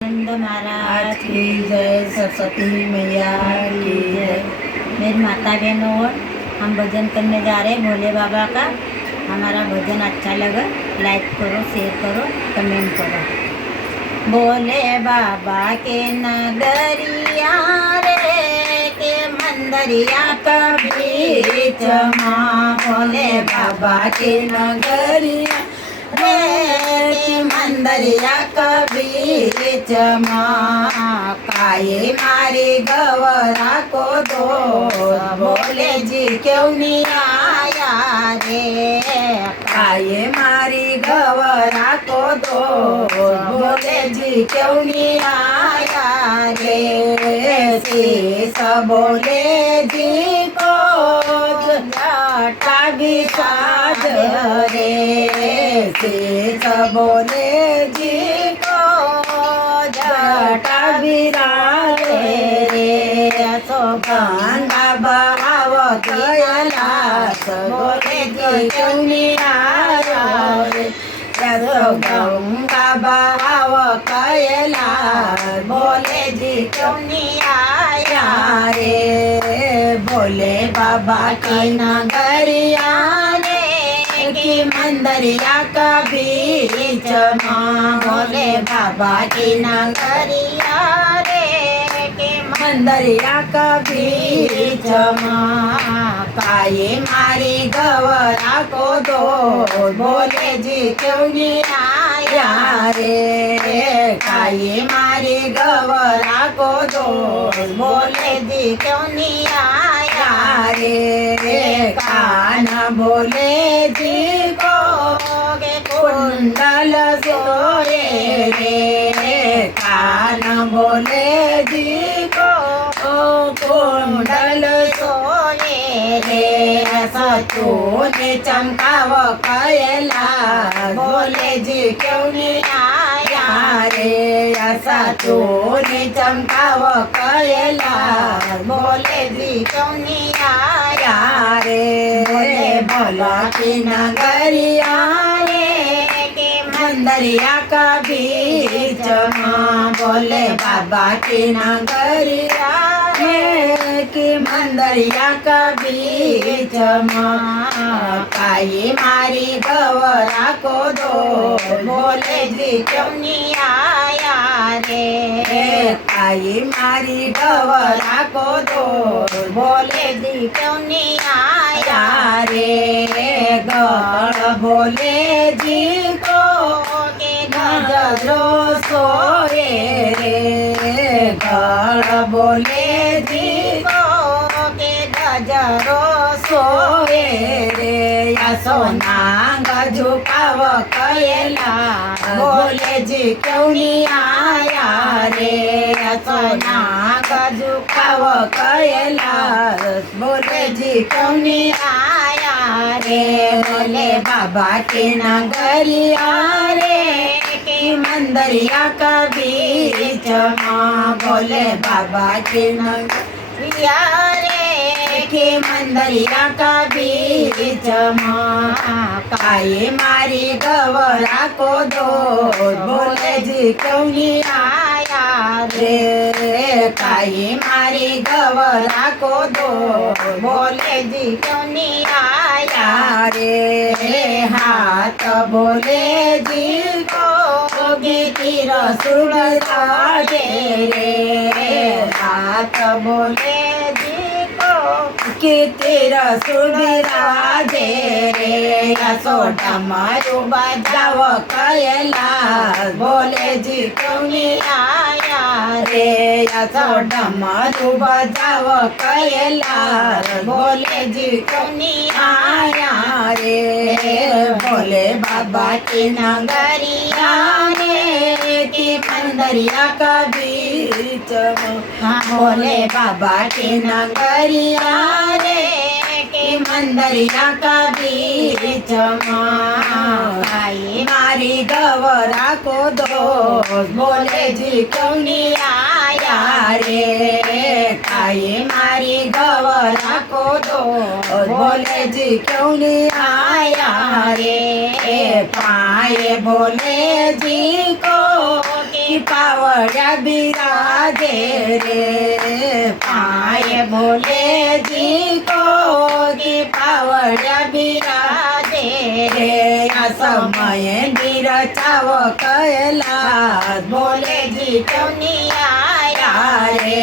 नंद महाराज की जय, सरस्वती मैया की जय। मेरी माता बहनों, हम भजन करने जा रहे हैं भोले बाबा का। हमारा भजन अच्छा लगा, लाइक करो, शेयर करो, कमेंट करो। भोले बाबा के नगरिया रे के मंदरिया कबीच माँ। भोले बाबा के नगरिया रे के मंदरिया कबीच माँ। काये मारी गवरा को दो, बोले जी क्यों नहीं आया रे। काये मारी गवरा को दो, बोले जी क्यों नहीं आया रे। शीश बोले जी को जटा विषाद रे। शीश बोले जी को जटा विराज रे। सो गंगा बहाव गयला, बोले जी क्यों नहीं आया रे। गंगा बहाव कयला, बोले जी क्यों नहीं आया रे। भोले बाबा की नगरिया रे की मंदरिया कबीच माँ। भोले बाबा की नगरिया रे की मंदरिया कबीच माँ। काये मारी गवरा को दो, बोले जी क्यों नहीं आया रे। काये मारी गवरा को दो, बोले जी क्यों नहीं आया रे। कान बोले जी को कुंडल सोए रे। कान बोले जी को कुंडल सोए रे। सचोने चमकाव कयला, बोले जी क्यों नहीं आया रे। सचोने चमकाव कयला, बोले जी क्यों नहीं आया रे। भोला की नगरिया रे के मंदरिया कबीच माँ। भोले बाबा की नगरिया रे की मंदरिया कबीच माँ। काये मारी गवरा को दो, बोले जी क्यों नहीं आया रे। काये मारी गवरा को दो, बोले जी क्यों नहीं आया रे। गौड़ बोले जी को गजरो सोए रे। गौड़ बोले जी को गजरो सोए रे। सोनांग झुकाव कयला, बोले जी क्यों नहीं आया रे। सोनांग झुकाव कयला, बोले जी क्यों नहीं आया रे। भोले बाबा के नगरिया रे की मंदरिया कबीच माँ। भोले बाबा के नगरिया रे की मंदरिया कबीच माँ। काये मारी गवरा को दो, बोले जी क्यों नहीं आया रे। काये मारी गवरा को दो, बोले जी क्यों नहीं आया रे। हाथ बोले जी को तीर सुरराजे रे। हाथ बोले कि तेरा सुबिराजे रे। सोटा मारू बजाव कयला, बोले जी क्यों नहीं आया रे। सोटा मारू बजाव कयला, बोले जी क्यों नहीं आया रे। भोले बाबा की नगरिया रे की मंदरिया कबीच माँ। भोले बाबा की नगरिया रे की मंदरिया कबीच माँ। काये मारी गवरा को दो, बोले जी क्यों नहीं आया रे। काये मारी गवरा को दो, बोले जी क्यों नहीं आया रे। पाए बोले जी को પાવડિયા બિરાજે રે પાયે બોલે જી કો કી પાવડિયા બિરાજે રે આ સમયે બિરચાવ કૈલાસ બોલે જી કૌની આયા રે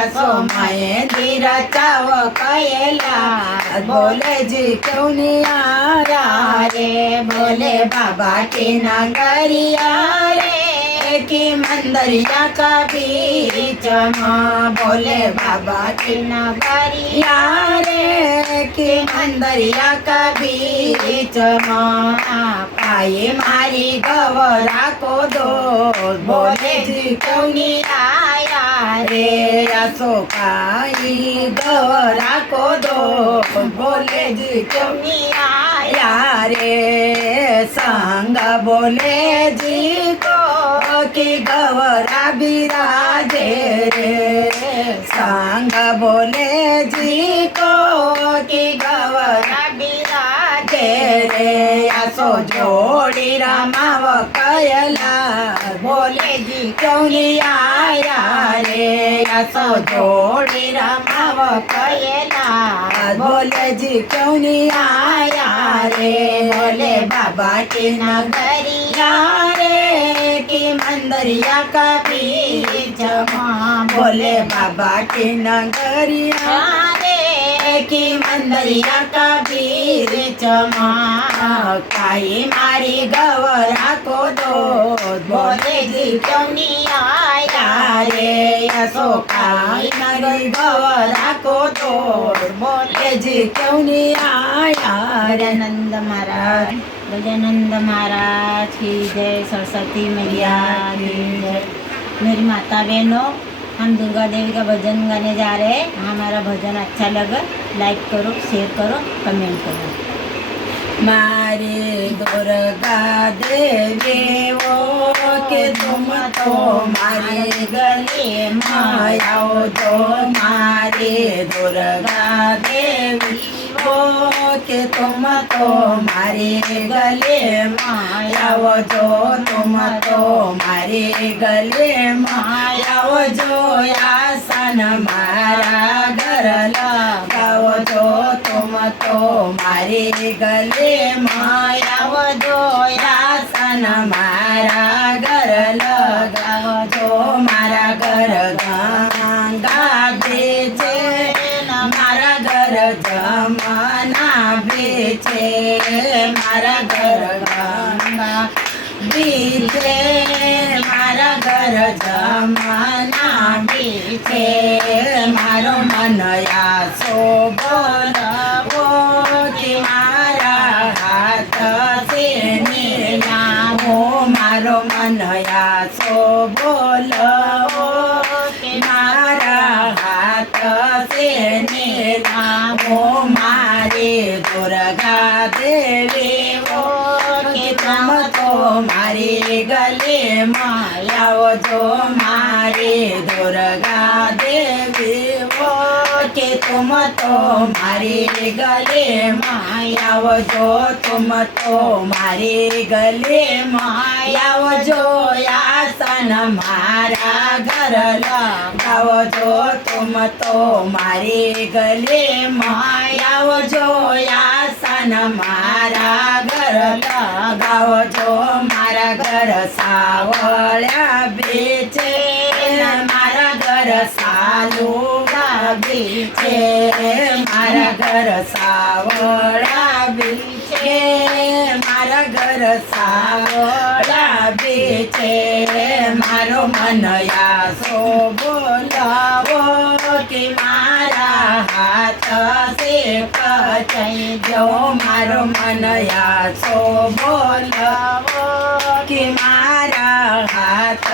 આ સમયે બિરચાવ કૈલાસ બોલે જી કૌની આયા રે बोले बाबा के नगरिया रे की मंदरिया का बीच माँ बोले बाबा के नगरिया रे की मंदरिया का बीच माँ पाए मारी गवरा को दो बोले जी कौनी आया रे अशोकाई गवरा को दो बोले जी कौनी आया रे संग बोले जी को कि गवरा बिराजे रे संग बोले जी को कि गवरा बिराजे रे असो जोड़ी रमाव कयला बोले जी कौनी आया रे असो जोड़ी रमाव कयला बोले जी कौनी आया रे बोले बाबा की नगरिया रे की मंदरिया का बीच माँ बोले बाबा की नगरिया रे की मंदरिया का बीच माँ काई मारी गवरा को दो बोले जी कौनी आया रे अशोकाई मारी गवरा को दो बोले जी कौनी आया रे गजानंद महाराज गजानंद महाराज की जय, सरस्वती मैया की जय। मेरी माता बहनों, हम दुर्गा देवी का भजन गाने जा रहे हैं। हमारा भजन अच्छा लगा, लाइक करो, शेयर करो, कमेंट करो। मारी दुर्गा देवी वो के तुम तो मारी गली मायाओ जो मारी दुर्गा देवी वो के तुम तो मारी गले मायाओ जो तुम तो मारी गले मायाओ जो आसन मारा घर लगाओ जो तुम तो मारी गले मायाओ जो आसन मारा घर लगाओ जो मारा घर गंगा बेचे मारा घर जमना बेचे मारा घर गंगा बीचे मारा घर जमना बीचे मारो मनया सो बोलवो कि मारा हाथ से नीलामो मारो मनया सो बोलवो कि मारा हाथ से नीलामो मारे दुर्गा देवी वो कि तुम तो मारे गले मायाओ जो मारे दुर्गा देवी वो कि तुम तो मारे गले मायाओ जो तुम तो मारे गले मायाओ जो आसन मारा घर लगाओ जो तुम तो मारे गले मायाओ जो आसन मारा घर लगाओ जो मारा घर सावळ्या बेचे मारा घर सालूगा बेचे मारा घर सावळ्या बेचे मारा घर सावळ्या बेचे मारो मनया सो बोलावो कि मारा हाथ से कचई जो मारो मनया सो बोलावो कि मारा हाथ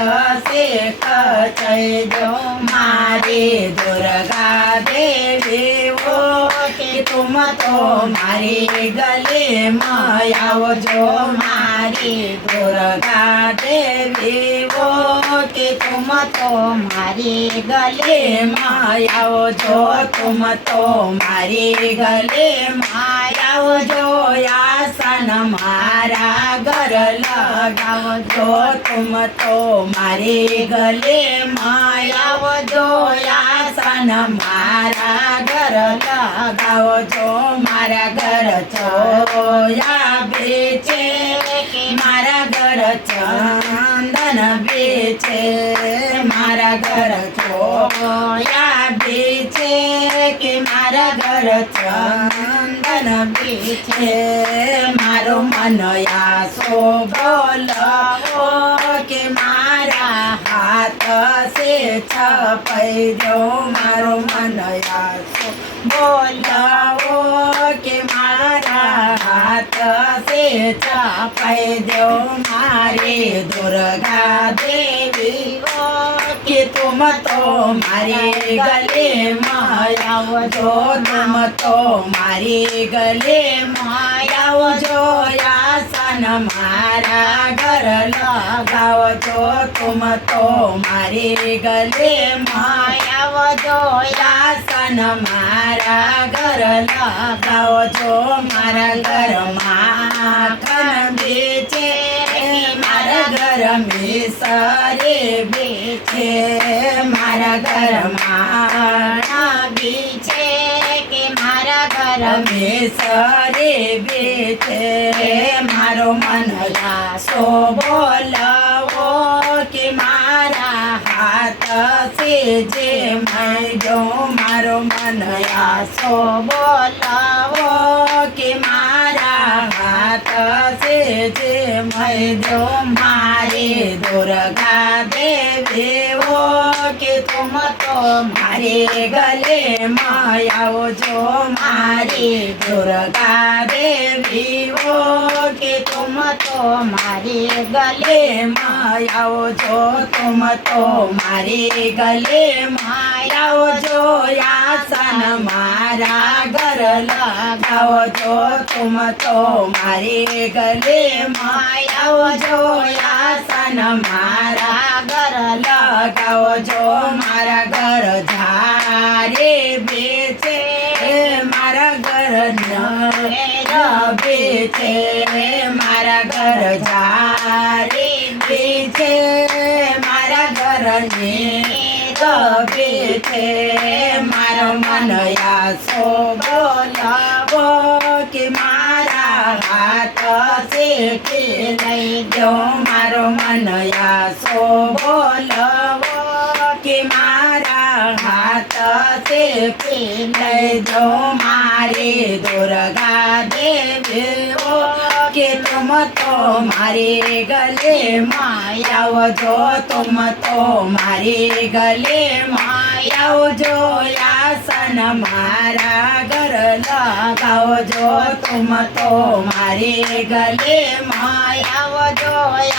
से कचई जो मारे दुर्गा देवी वो कि तुम तो मारे गले मायाओ जो मारी दुर्गा देवी वो कि तुम तो मारे गले मायाओ जो तुम तो मारे गले माया આવજો આસન મારા ઘર લગાવજો તુમ તો મારી ગલે માં આવજો આસન મારા ઘર લગાવજો મારા ઘર ચોયા બેચે મારા ઘર ચંદન બેચે મારા ઘર ચોયા બેચે કે મારા ઘર ચંદન બેચે મારો મન આસો બોલવો કે મારા હાથ સે છપૈયો મારો મન આસો બોલવો કે મારા હાથ સે છપાઈ દો મારે દુર્ગા દેવી કે તુમ તો મારે ગલે માં આવજો તુમ તો મારે ગલે માં આવજો આસન મારા ઘર લગાવજો તુમ તો મારે ગલે માં આવજો આસન મારા ઘર લગાવજો મારા ઘર માખણ બેચે મારા ઘર મિસરે બેચે મારા ઘર માણા બેચે કે મારા ઘર મિસરે બેચે મારો મન આસો બોલવો કે મારા હાથ સે જે મળજો મારો મન આસો બોલવો કે મારા હાથ સે જે મળજો મારે દુર્ગા દેવીઓ કે તુમ તો મારે ગલે માં આવજો મારે દુર્ગા દેવીઓ કે તુમ તો મારે ગલે માં આવજો તુમ તો મારે ગલે માં આવજો આસન મારા ઘર લગાવજો તુમ તો મારે ગલે માં આવજો આસન મારા ઘર લગાવજો મારા ઘર ઝારે બેચે મારા ઘર નર બેચે મારા ઘર ઝારે બેચે મારા ઘર નેર બેચે મારો મન આસો બોલવો કે મારા હાથ સે કે લઈ દો મારો મન આસો બોલવો કે મારા હાથ સે કે લઈ દો મારે દુર્ગા દેવીઓ કે તુમ તો મારે ગલે માં આવજો તુમ તો મારે ગલે માં આવજો આસન મારા ઘર લગાવજો તુમ તો મારે ગલે માં આવજો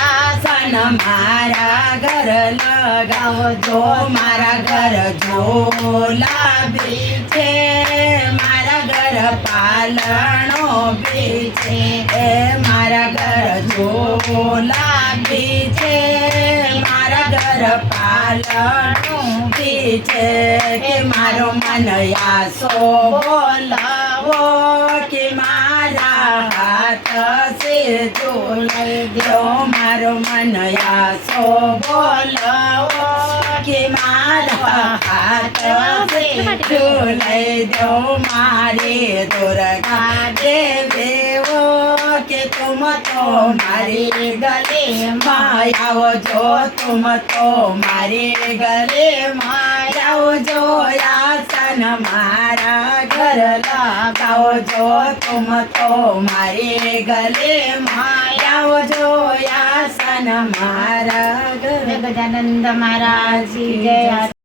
આસન મારા ઘર લગાવજો મારા ઘર ઝોલા બેચે મારા ઘર પાલણો બેચે મારા ઘર ઝોલા બેચે મારા ઘર પાલણો બેચે કે મારો મન આસો બોલવો કે મારા હાથ સે જોઈ દો મારો મન આસો બોલવો કે મારા હાથ સે જોઈ દો મારે દુર્ગા દેવીઓ કે તુમ તો મારી ગલે માં આવજો તુમ તો મારી ગલે માં આવજો આસન મારા ઘર લગાવજો તુમ તો મારી ગલે માં આવજો આસન મારા ઘર ગજાનંદ મહારાજ કી જય.